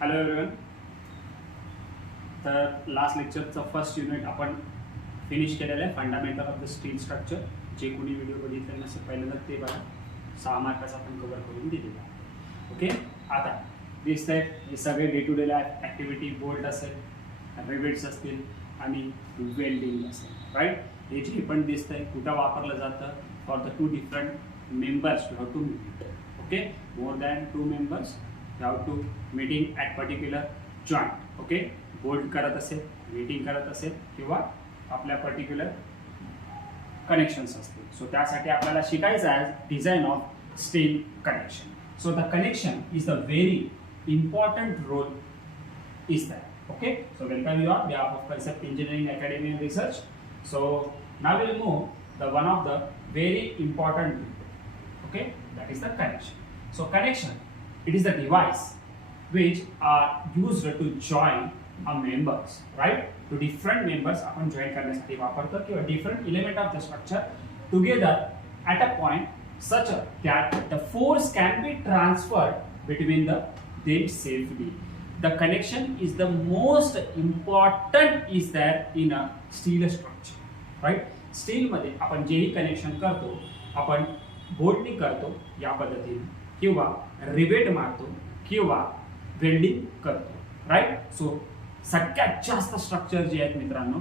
Hello everyone. तर last लेक्चरचं first unit आपण finish केलेलं आहे, fundamental of the steel structure. जे कोणी व्हिडिओ बघितले नसेल पहिल्यांदा ते बघा. 6 मार्काचा आपण कव्हर करून दिलेला आहे. ओके, आता दिसत आहे हे सगळे day to day activity, bolt असेल, रिवेट्स असतील आणि वेल्डिंग असेल, राईट. हे जे पण दिसत आहे कुठं वापरलं जातं, for the 2 different members you have to meet. Okay, more than 2 members you have to meeting at particular joint. Okay, bolt करत असेल, मीटिंग करत असेल किंवा आपल्या पर्टिक्युलर कनेक्शन्स असतील. सो त्यासाठी आपल्याला शिकायचं आहे design of steel connection. So the connection is the very important role is that. Okay, so welcome you on behalf of Concept Engineering Academy and Research. So now will move the one of the very important. Okay, that is the connection. So connection, it is the device which are used to join a members, right? To different members आपण join करण्यासाठी वापरतो किंवा different element of the structure together at a point such that the force can be transferred between them safely. The connection is the most important is there in a steel structure, right? Steel मध्ये आपण जेही connection करतो आपण बोल्टनी करतो या पद्धतीने, किंवा rivet मारतो किंवा वेल्डिंग करतो, राईट. सो सगळ्यात जास्त स्ट्रक्चर जे आहेत मित्रांनो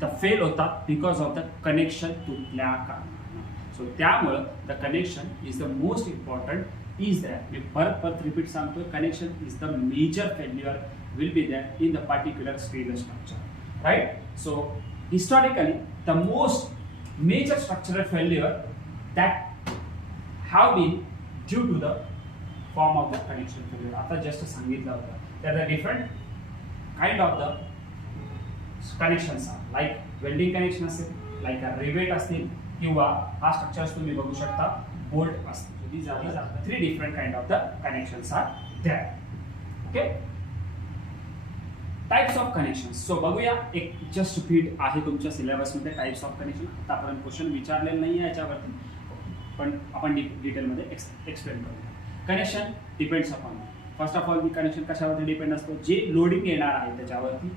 तर फेल होतात बिकॉज ऑफ द कनेक्शन तुटल्या कारणाने. सो त्यामुळं the connection is the most important is that. मी परत परत रिपीट सांगतो, connection is the major failure will be that in the particular steel structure, right. So historically the most major structural failure that have been due to the form of the connection failure. आता just सांगितलं होतं. There are different kind of the connections are like welding connection असेल, like a rivet असतील, किंवा हा structures तुम्ही बघू शकता बोल्ट असतील. These are the 3 different kind of the connections are there. Okay, types of connections. So बघूया, एक जस्ट फीड आहे तुमच्या सिलेबसमध्ये टाइप्स ऑफ कनेक्शन. आतापर्यंत क्वेश्चन विचारलेलं नाही आहे याच्यावरती, पण आपण डिटेलमध्ये एक्सप्लेन करूया. Connection depends upon, first of all मी कनेक्शन कशावरती डिपेंड असतो, जे लोडिंग येणार आहे त्याच्यावरती.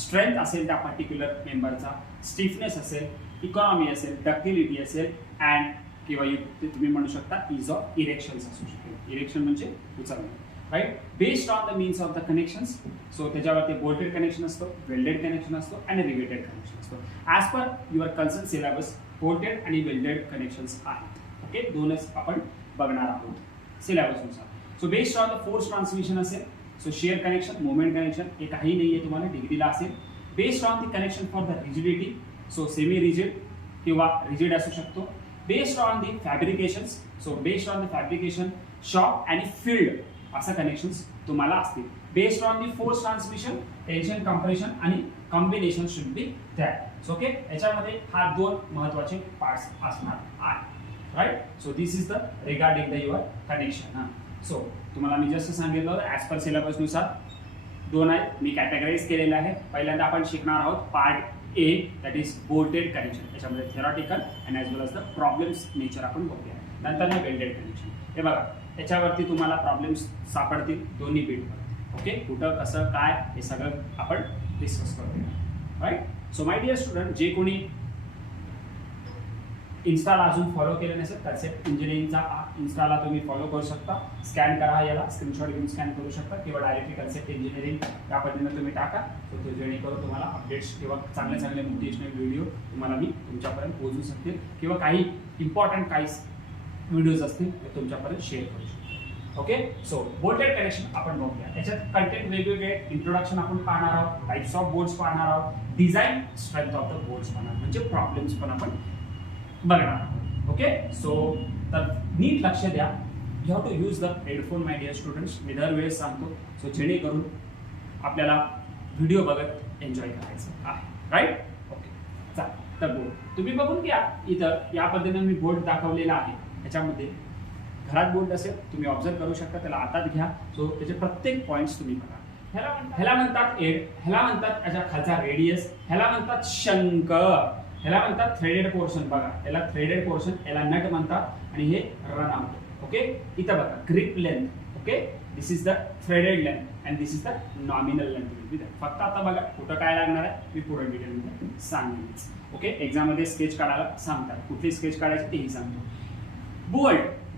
स्ट्रेंथ असेल त्या पर्टिक्युलर मेंबरचा, स्टिफनेस असेल, इकॉनॉमी असेल, डक्टिलिटी असेल, अँड किंवा तुम्ही म्हणू शकता इज ऑफ इरेक्शन्स असू शकेल. इरेक्शन म्हणजे उचलणे, right. Based on the means of the connections. So त्याच्यावरती बोल्टेड कनेक्शन असतो, वेल्डेड कनेक्शन असतो आणि रिवेटेड कनेक्शन असतो. As per your concern syllabus bolted आणि वेल्डेड कनेक्शन्स आहेत. ओके, दोनच आपण बघणार आहोत सिलेबसनुसार. So based on the force transmission असेल, so shear connection, moment connection हे काही नाही आहे तुम्हाला डिग्रीला असेल. Based on the connection for the rigidity, so semi rigid किंवा रिजिड असू शकतो. Based on the fabrications, so based on the fabrication, shop आणि फील्ड असं कनेक्शन्स तुम्हाला असतील. Based on the force transmission, tension, compression आणि combination should be that. Okay, याच्यामध्ये हा 2 महत्त्वाचे पार्ट्स असणार आहे, right. So this is the regarding the your connection. So तुम्हाला मी जस्ट सांगितलं होतं ॲज पर सिलेबसनुसार 2 आहेत, मी कॅटेगराईज केलेलं आहे. पहिल्यांदा आपण शिकणार आहोत part A, that is bolted connection. त्याच्यामध्ये theoretical and as well as the problems nature आपण बघूया. नंतर वेल्डेड कनेक्शन. हे बघा, याच्यावरती तुम्हाला प्रॉब्लेम्स सापडतील दोन्ही बीटवर. ओके, कुठं कसं काय हे सगळं आपण डिस्कस करूया, right. So my dear student, जे कोणी इन्स्टाला अजून फॉलो केलं नसेल, कन्सेप्ट इंजिनिअरिंगचा इन्स्टाला तुम्ही फॉलो करू शकता. स्कॅन करा, याला स्क्रीनशॉट घेऊन स्कॅन करू शकता किंवा डायरेक्टली कन्सेप्ट इंजिनिअरिंग या पद्धतीने तुम्ही टाका. तो जेणेकरून तुम्हाला अपडेट्स किंवा चांगले चांगले मोटिवेशनल व्हिडिओ तुम्हाला मी तुमच्यापर्यंत पोहोचू शकतील, किंवा काही इम्पॉर्टंट काही व्हिडिओज असतील ते तुमच्यापर्यंत शेअर करू शकतो. ओके, सो बोल्टेड कनेक्शन आपण बघूया. याच्यात कंटेंट वेगवेगळे, इंट्रोडक्शन आपण पाहणार आहोत, टाइप्स ऑफ बोल्ट्स पाहणार आहोत, design, strength of the bolts पाहणार, म्हणजे प्रॉब्लेम्स पण आपण बघणार आहोत. ओके, सो तर नीट लक्ष द्या. You have to use the headphone my dear students. मी दरवेळेस सांगतो, सो जेणेकरून आपल्याला व्हिडिओ बघत एन्जॉय करायचं आहे, राईट. ओके, चालेल. तर बोल्ट तुम्ही बघून घ्या. इथं या पद्धतीने मी बोल्ट दाखवलेला आहे. याच्यामध्ये घरात बोल्ट असेल, तुम्ही ऑब्झर्व करू शकता, त्याला हातात घ्या. सो त्याचे प्रत्येक पॉईंट्स तुम्ही बघा. ह्याला म्हणतात एड, ह्याला म्हणतात याच्या खालचा रेडियस, ह्याला म्हणतात शंक, ह्याला म्हणतात थ्रेडेड पोर्शन. बघा, याला थ्रेडेड पोर्शन, याला नट म्हणतात आणि हे रन आउट. ओके, इथं बघा grip length. Okay, this is the threaded length. And this is the nominal length will be that. फक्त आता बघा कुठं काय लागणार आहे मी पुढे डिटेलमध्ये सांगेन. ओके, एक्झाममध्ये स्केच काढायला सांगतात, कुठली स्केच काढायची तेही सांगतो.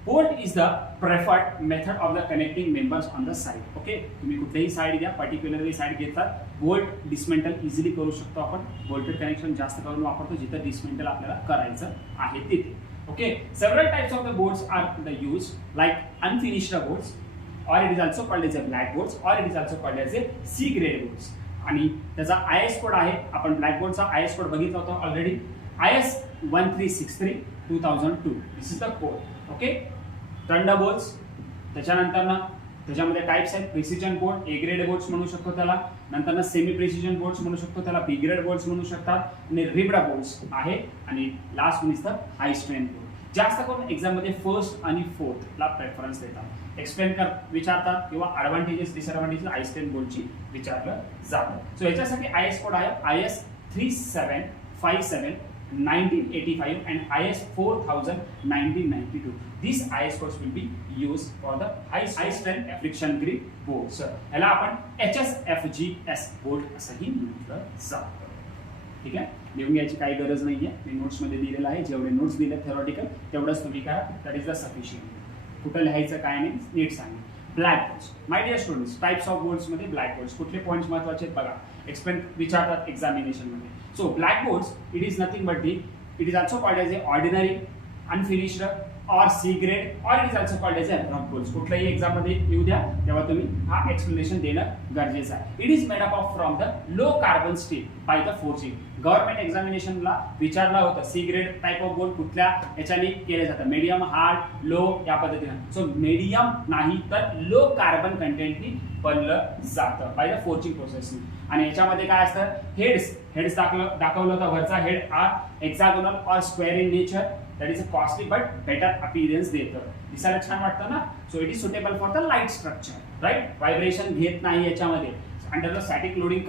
Bolt is the preferred method of the connecting members on the side. Okay, तुम्ही कुठलीही साइड घ्या, पर्टिक्युलरली साइड घेतात, बोल्ट डिसमेंटल इझिली करू शकतो आपण. बोल्टेड कनेक्शन जास्त करून वापरतो जिथं डिसमेंटल आपल्याला करायचं आहे तिथे. Okay, several types of the boards are used, like unfinished boards, or it is also called as a black boards, or it is also called as a C grade boards. आणि त्याचा IS code आहे, आपण black बोर्डचा IS code बघितला होता already, IS 1363 2002. This is the code. Okay, Thunderbolts, त्याच्यानंतर ना त्याच्यामध्ये types आहेत. Precision board, A grade boards म्हणू शकतो त्याला, नंतर ना सेमी प्रिसिजन बोर्ड्स म्हणू शकतो त्याला, बी ग्रेड बोर्ड्स म्हणू शकतात, आणि रिब्ड बोर्ड्स आहे, आणि last one is the high strength board. जास्त करून एक्झाम मध्ये फर्स्ट आणि फोर्थ ला प्रेफरन्स देतात, एक्सप्लेन विचारतात किंवा ॲडव्हान्टेजेस डिसएडव्हान्टेजेस हाय स्ट्रेंथ बोर्डची विचारलं जातं. सो याच्यासाठी IS कोड आहे IS 3757 1985 and IS 4000 1992. These IS codes will be used for the high strength friction grip boards. ह्याला आपण HSFGS बोल्ट असंही म्हटलं जातं. ठीक आहे, लिहून घ्यायची काही गरज नाहीये, मी नोट्समध्ये दिलेलं आहे. जेवढे नोट्स दिले थेरॉटिकल तेवढंच तुम्ही करा, दॅट इज द सफिशियंट. कुठं लिहायचं काय नाही नीट सांगा. Black boards, my dear students, types of बोर्ड्समध्ये ब्लॅक बोर्ड्स कुठले पॉईंट्स महत्त्वाचे आहेत बघा, एक्सप्लेन विचारतात एक्झामिनेशनमध्ये. So black boards it is nothing but it is also called as a ordinary, unfinished और C ग्रेड, और it is also called as a rough boards. कुठल्याही एक्झाम मध्ये येऊ द्या तेव्हा तुम्ही हा एक्सप्लेनेशन देणं गरजेचं आहे. It is made up of from the low carbon steel by the forging. Government एक्झामिनेशनला विचारला होता C grade type of board कुठल्या याच्याने केले जातं, मीडियम, हार्ड, लो या पद्धतीने. सो मीडियम नाही तर लो कार्बन कंटेंटनी बनलं जातं बाय द फोर्जिंग प्रोसेसनी. आणि याच्यामध्ये काय असतं, हेड्स दाखवलं होतं, वरचा हेड आर हेक्सागोनल और square in nature, that is a costly but better appearance देतं, दिसायला छान वाटतं ना. So it is suitable for the light structure, right. Vibration घेत नाही याच्यामध्ये. अंडर द स्टॅटिक लोडिंग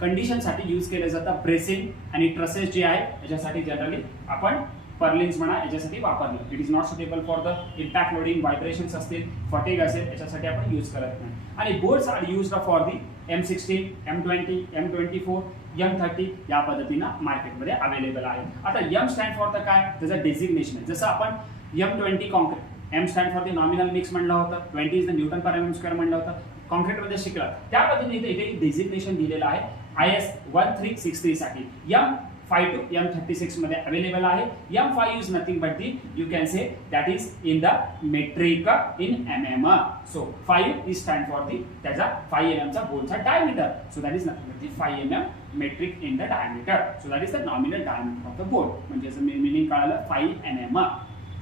कंडिशनसाठी यूज केलं जातं. ब्रेसिंग आणि ट्रसेस जे आहे याच्यासाठी जनरली आपण पर्लिन्स म्हणा याच्यासाठी वापरलं. It is not suitable for the impact loading, vibrations असतील, फटिग असेल, याच्यासाठी आपण यूज करत नाही. आणि bolts are used for the M16, M20, M24, M30 या पद्धतीनं मार्केटमध्ये अवेलेबल आहे. आता M स्टँड फॉर द काय, त्याचं डेझिग्नेशन आहे. जसं आपण M20 concrete, M stand for the nominal mix म्हणलं होतं, 20 is the Newton per mm square म्हणलं होतं, कॉन्क्रीटमध्ये शिकला. त्या पद्धतीने इथे डेझिग्नेशन दिलेलं आहे IS 1363 साठी. M52 M36 मध्ये अवेलेबल आहे. M5 is nothing but the you can say that is in the metric in mm. So 5 is stand for the त्याचा 5 mm चा बोल्टचा diameter. So that is nothing but the 5 mm metric in the diameter. So that is the nominal diameter of the bolt. म्हणजे याचं meaning कळालं 5 mm,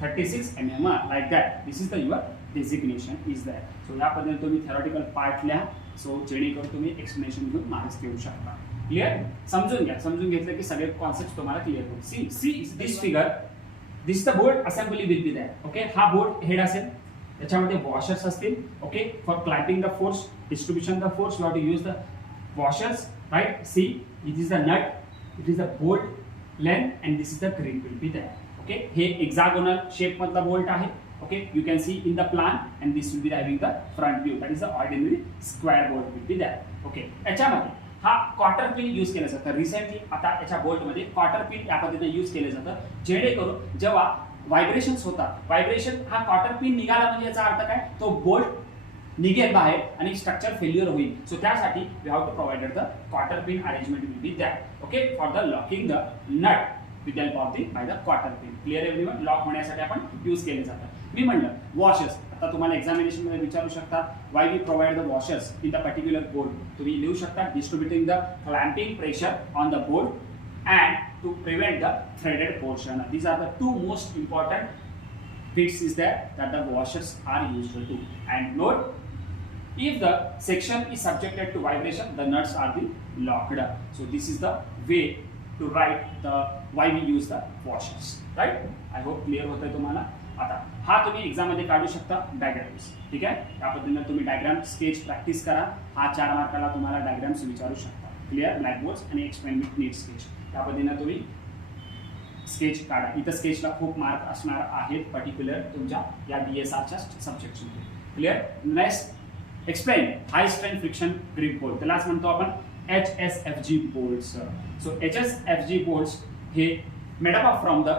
36 mm like that. This is the your designation is that. So या पद्धतीने तुम्ही theoretical part लिहा, so जेणेकरून तुम्ही explanation घेऊन मार्क्स घेऊ शकता. क्लिअर, समजून घ्या. समजून घेतलं की सगळे कॉन्सेप्ट तुम्हाला क्लिअर होईल. See this figure, this the bolt assembly will be that. Okay, हा बोर्ड हेड असेल, त्याच्यामध्ये वॉशर्स असतील. Okay, for clamping the force, distribution the force, you have to use the washers, right. See it is the nut, it is the bolt length and this is the grip will be that. Okay, हे hexagonal shape मधला bolt आहे. Okay, you can see in the plan and this will be having the front view, that is the ordinary square bolt will be there. Okay, याच्यामध्ये हा quarter pin use केलं जातं. Recently आता याच्या bolt मध्ये quarter pin या पद्धतीने use केलं जातं, जेणेकरून जेव्हा व्हायब्रेशन्स होतात, व्हायब्रेशन हा क्वार्टर पिन निघाला म्हणजे याचा अर्थ काय, तो बोल्ट निघेल बाहेर आणि स्ट्रक्चर फेल्युअर होईल. सो त्यासाठी we have to provided the quarter pin arrangement will be that. Okay, for the locking the nut with help of the by the quarter pin. Clear everyone, lock होण्यासाठी आपण use केले जातं. मी म्हणलं washers, आता तुम्हाला examination मध्ये विचारू शकतात why we provide the washers in the particular bolt. तुम्ही लिहू शकता distributing the clamping pressure on the bolt and to prevent the threaded portion. These are the two most important bits is there that the washers are used to. And note, if the section is subjected to vibration, the nuts are the locked. So this is the way to write the why we use the washers, right? I hope clear होतंय तुम्हाला. आता हा तुम्ही exam मध्ये काढू शकता diagrams. ठीक आहे, त्या पद्धतीने तुम्ही डायग्राम स्केच प्रॅक्टिस करा. हा 4 मार्काला तुम्हाला डायग्राम्स विचारू शकता. क्लिअर, ब्लॅक बोर्ड्स आणि एक्सप्लेन विथ नीट स्केच, त्या पद्धतीने तुम्ही स्केच काढा. इथं स्केचला खूप मार्क असणार आहेत पर्टिक्युलर तुमच्या या DSRच्या सब्जेक्टमध्ये. Clear. Next explain high strength friction grip bolt, त्यालाच म्हणतो आपण HSFG bolts. So HSFG bolts हे made up from the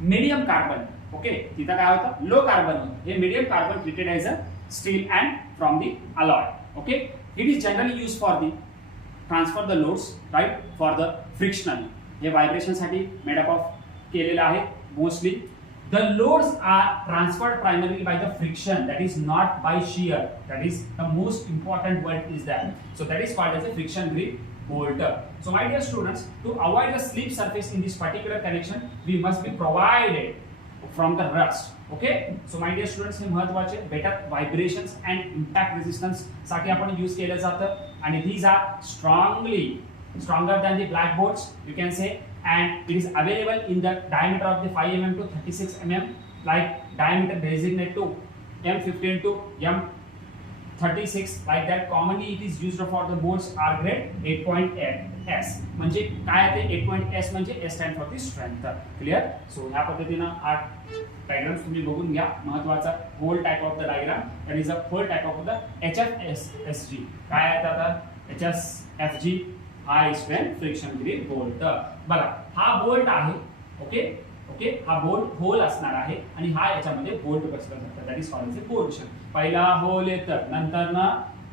medium carbon. Okay, तिथं काय होतं लो कार्बन होतं, हे medium carbon treated as a steel and from the alloy. Okay, it is generally use for the transfer the loads right for the frictional. हे vibration साठी made up of केलेलं आहे mostly. The loads are transferred primarily by the friction, that is not by shear. That is the most important word is that. So that is called as a friction grip bolt. So my dear students, to avoid the slip surface in this particular connection, we must be provided from the rust. Okay, so my dear students, हे महत्त्वाचे better vibrations and impact resistance साठी आपण use केलं जातं. आणि these are stronger than the black bolts, you can say, and it is available in the diameter of the 5 mm to 36 mm, like diameter designate to M15 to M36, like that. Commonly it is used for the bolts are grade 8.S. म्हणजे काय आहे ते 8.S म्हणजे S stand for the strength. Clear. So ह्या पद्धतीनं हा diagram तुम्ही बघून घ्या. महत्त्वाचा hole type of the diagram, that is a hole type of the HSFG. काय आहे आता HSFG high strength friction grip bolt. बघा हा बोल्ट आहे. ओके ओके, हा बोल्ट होल असणार आहे आणि हा याच्यामध्ये बोल्ट बसला जातं, that is called as bolt. पहिला होल येतं, नंतर ना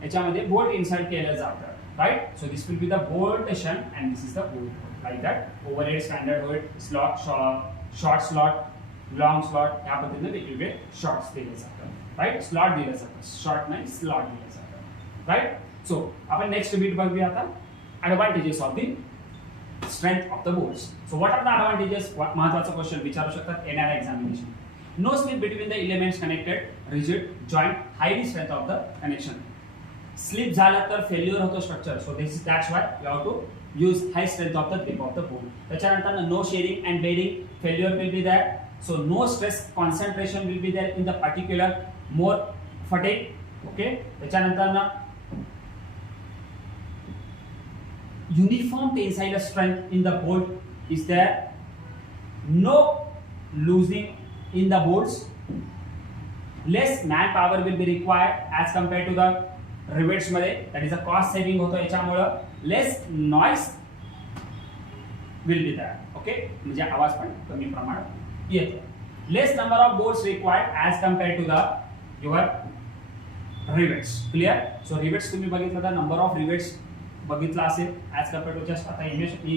याच्यामध्ये बोल्ट इन्सर्ट केलं जातं, right. So this will be the बोल्टेशन and this is the bolt, like that. Overhead, standard hole, slot, short slot, long slot, या पद्धतीने वेगवेगळे शॉर्ट्स दिले जातात, राईट. स्लॉट दिलं जातं, शॉर्ट नाही स्लॉट दिलं जातं, राईट. सो आपण नेक्स्ट बीट बघूया आता. Advantages of the strength of the bolts. So what are the advantages? महत्त्वाचा क्वेश्चन विचारू शकतात येणाऱ्या examination. No slip between the elements connected, rigid joint, high strength of the connection. Slip झालं तर failure होतो structure. So that's why you have to use high strength of the grip of the bolt. त्याच्यानंतर no shearing and bearing, failure will be there. So no stress concentration will be there in the particular, more fatigue. Okay. त्याच्यानंतर ना uniform tensile strength in the bolt is there, no losing in the bolts, less manpower will be required as compared to the rivets मध्ये, that is a cost saving होतो याच्यामुळं. less noise will be there. Okay, म्हणजे आवाज पण कमी प्रमाणात येतो. less number of bolts required as compared to the your rivets. clear. so rivets तुम्ही बघितलं तर नंबर ऑफ rivets बघितला असेल ॲज कम्पेअर टू जस्ट आता इमेज मी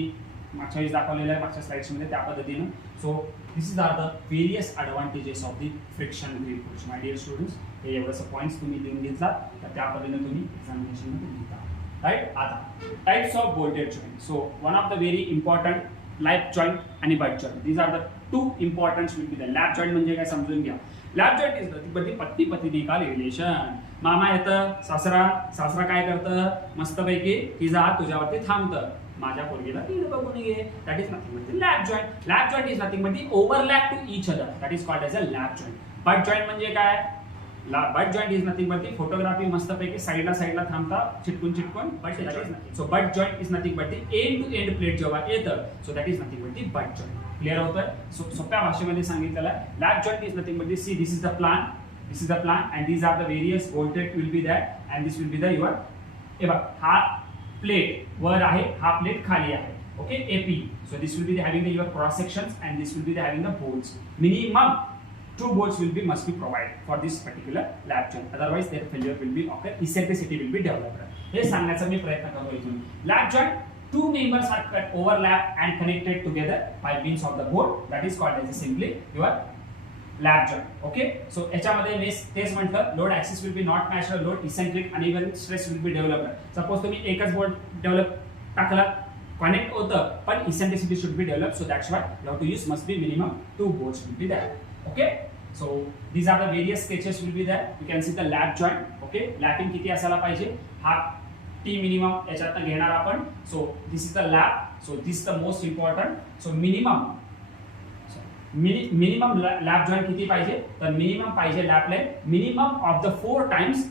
मागच्या वेळेस दाखवलेलं आहे मागच्या स्लाइड्समध्ये त्या पद्धतीनं. So this is are the various advantages of the friction grip bolts. My dear students, हे एवढंसं पॉईंट्स तुम्ही लिहून घेतला तर त्या पद्धतीनं तुम्ही एक्झामिनेशनमध्ये लिहिता, राईट. आता types of bolted joint. So one of the very important lap joint आणि butt joint. These are the two important will be the. Lap joint म्हणजे काय समजून घ्या. लॅप जॉईंट इज द पती पत्नी का रिलेशन. मामा येतं, सासरा काय करतं, मस्तपैकी की जा तुझ्यावरती थांबतं, माझ्या पोरगीला तिकडे बघून घे. That is nothing but lap joint. Lap joint is nothing but the overlap to each other, that is called as a lap joint. Butt joint म्हणजे काय, butt joint is nothing but the photography मस्तपैकी साईडला थांबता चिटकून but that is nothing. So butt joint is nothing but the end to end plate जेव्हा येतं, so that is nothing but the butt joint. Clear होतंय. So सोप्या भाषेमध्ये सांगितलेलं आहे. Lap joint is nothing but the, see this is the plan, this is the plan and these are the various bolted will be there and this will be the your हे बघ हा plate वर आहे, हा plate खाली आहे. Okay, AP. so this will be having the your cross sections and this will be having the bolts. minimum 2 bolts will be must be provided for this particular lap joint, otherwise their failure will be occur, eccentricity will be developed. हे सांगण्याचा मी प्रयत्न करतो इथून. lap joint, 2 members are overlap and connected together by means of the bolt, that is called as simply your lap joint. Okay, so याच्यामध्ये मी तेच म्हटलं, load axis will be not match load, eccentric uneven stress will be developed. Suppose तुम्ही एकच bolt develop टाकला, connect होतं पण eccentricity should be develop. So that's why you have to use must be minimum 2 bolts will be there. Okay, so these are the various sketches will be there. You can see the lap joint. Okay, lapwing किती असायला पाहिजे, हा T minimum याच्यातनं घेणार आपण. So this is the lap. So this the most important. So minimum lap joint किती पाहिजे, तर minimum पाहिजे lap length minimum of the 4 times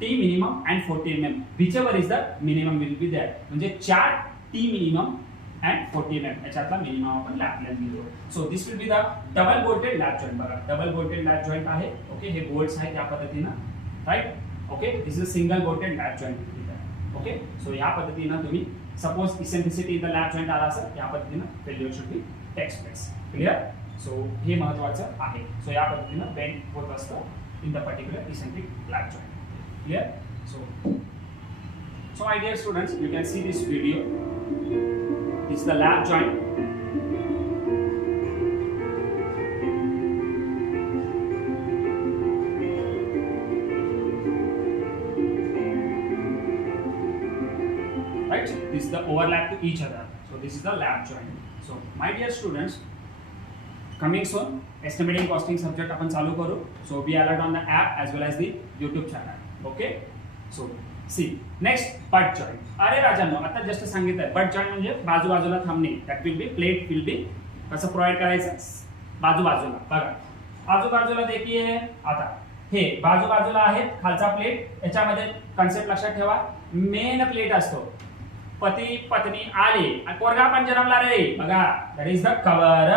T minimum and 40 mm, whichever is the minimum will be there. म्हणजे 4 T minimum and 40 mm याच्यातला minimum आपण lap length घेतो. So this will be the double bolted lap joint. बघा double bolted lap joint आहे. Okay, हे bolts आहेत त्या पद्धतीनं, right. Okay, this is a single bolted lap joint. Okay, so या पद्धतीनं तुम्ही suppose eccentricity in the lap joint आला असेल या पद्धतीनं failure should be takes place. Clear. So हे महत्त्वाचं आहे. सो या पद्धतीनं बेंड होत असतं in the particular eccentric lap joint. Clear. So my dear students, you can see this video. This is the lap joint. Right? This is the overlap to each other. So this is the lap joint. So my dear students, coming soon, estimating costing subject आपण चालू करू. So be alert on the app as well as the YouTube channel. Okay? So see next butt joint. अरे राजांनो, आता just सांगितलंय butt joint म्हणजे बाजूबाजूला थांबणे. That will be plate will be कसं प्रोव्हाइड करायचं बाजूबाजूला. बघा आजूबाजूला देखील आता हे बाजूबाजूला आहेत खालचा प्लेट. याच्यामध्ये कन्सेप्ट लक्षात ठेवा, मेन प्लेट असतो. पती पत्नी आले आणि पोरगा पण जन्मला रे, बघा that is the cover.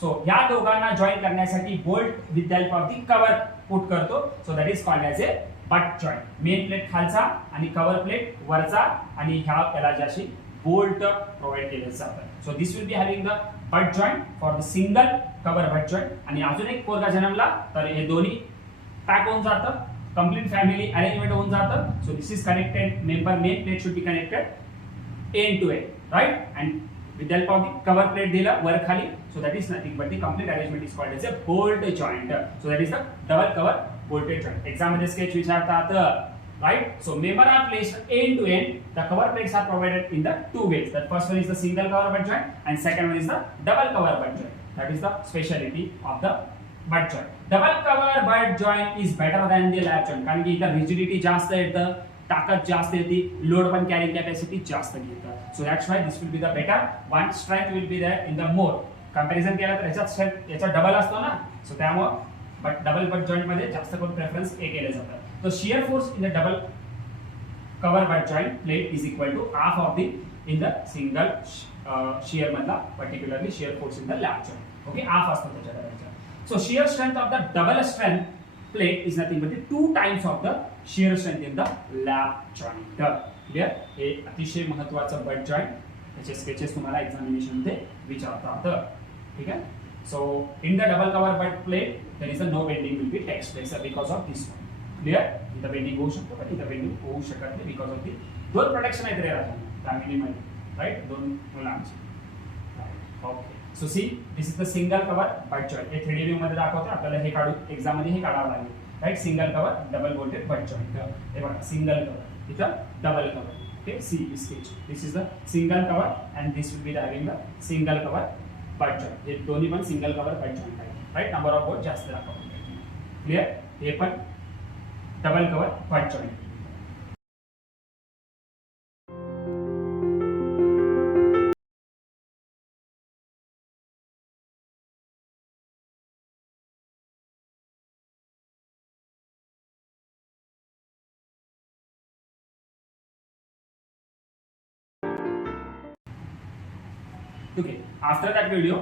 So या दोघांना जॉईन करण्यासाठी bolt with the help of the cover put करतो. So that is called as a butt joint. Main plate खालचा आणि कव्हर प्लेट वरचा आणि ह्या त्याला अशी बोल्ट प्रोव्हाइड केलं जातं. So this will be having the butt joint for the single cover butt joint. आणि अजून एक पोरगा जन्मला तर हे दोन्ही पॅक होऊन जातं, कंप्लीट फॅमिली अरेंजमेंट होऊन जातं. So this is connected member. Main plate should be connected end to end, right. And with the help of the cover plate दिला वर खाली. So that is nothing but the complete arrangement is called as a bolt joint. So that is the double cover bolted joint. Exam मध्ये sketch विचारतात, right? So member are placed end to end. The cover plates are provided in the two ways. The first one is the single cover butt joint and second one is the double cover butt joint. That is the speciality of the butt joint. Double cover butt joint is better than the lap joint कारण की इथं rigidity जास्त येतं, ताकद जास्त येते, load पण carrying capacity जास्त घेतं. So that's why this will be the better one. Strength will be there in the more. Comparison केला तर याच्यात स्ट्रेंथ याचा डबल असतो ना. सो त्यामुळे बट डबल बट जॉइंट मध्ये जास्त करून प्रेफरन्स ए केलं जातं. तो shear force in the double cover butt joint plate is equal to half of the in the single shear मधला particularly shear force in the lap joint. Okay, half असतो त्याच्या. So shear strength of the double strength plate is nothing but the 2 times of the shear strength in the lap joint. Clear? हे अतिशय महत्त्वाचं butt joint. याचे sketches तुम्हाला examination मध्ये विचारतात. ठीक आहे. So in the double cover butt plate there is a no bending will be takes place because of this one. Clear. इथं बेंडिंग होऊ शकतो पण इथं बेंडिंग होऊ शकत नाही बिकॉज ऑफ दी दोन प्रोटेक्शन आहेत रे राजांना फॅमिलीमध्ये, राईट. दोन मुलांची. Okay. So see this is the single cover butt joint. हे 3D व्ह्यू मध्ये दाखवतो आपल्याला. हे काढू एक्झाम मध्ये हे काढावं लागेल, right. Single cover double bolted butt joint. हे बघा सिंगल कव्हर, इथं double cover. Okay, see sketch. This is the single cover and this will be having the single cover butt joint. हे दोन्ही पण सिंगल कव्हर बट जॉइंट आहे, right. Number of bolt जास्त दाखवतो. Clear. हे पण double cover butt joint. Okay, after that video,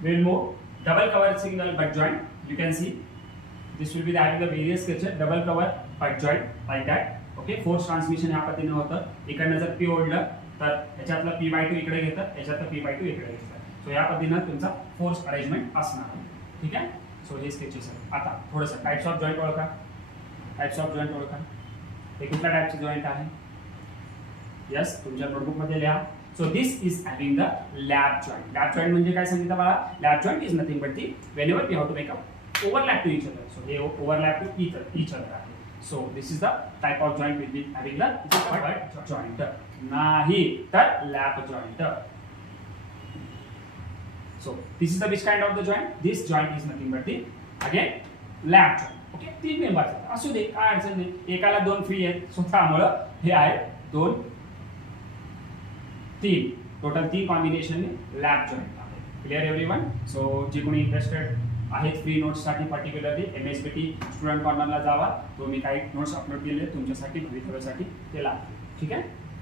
we will move double cover single butt joint. You can see this will be having the various sketches. Double cover butt joint like that. Okay, force transmission या पद्धतीने होतं. इकडनं जर P ओढलं तर याच्यातलं P/2 इकडे घेतं, याच्यातलं P/2 इकडे घेतं. सो या पद्धतीनं तुमचा फोर्स अरेंजमेंट असणार. ठीक आहे. सो हे स्केचेस आहेत. आता थोडंसं टाइप्स ऑफ जॉईंट ओळखा. टाइप्स ऑफ जॉईंट ओळखा. हे कुठल्या टाइपचे जॉईंट आहे? यस, तुमच्या नोटबुक मध्ये लिहा. So this is having the lap joint. Lap joint म्हणजे काय सांगितलं मला? Lap joint is nothing but the whenever we have to make a overlap to each other. So हे overlap to each other आहे. So this is the type of joint will be having the butt joint. नाही तर lap joint. So this is the which kind of the joint? This joint is nothing but the again lap joint. Okay, 3 members असू दे, काय अडचण नाही. एकाला 2 free आहेत, so त्यामुळं हे आहे 2 3 टोटल 3 कॉम्बिनेशन लॅप जॉइंट आहे. Clear everyone. सो जे कोणी इंटरेस्टेड आहेत फ्री नोट्ससाठी पर्टिक्युलरली MSBT स्टुडंट कॉर्नरला जावा. तो मी काही नोट्स अपलोड केले तुमच्यासाठी भवितव्यासाठी ते लागतील. ठीक आहे.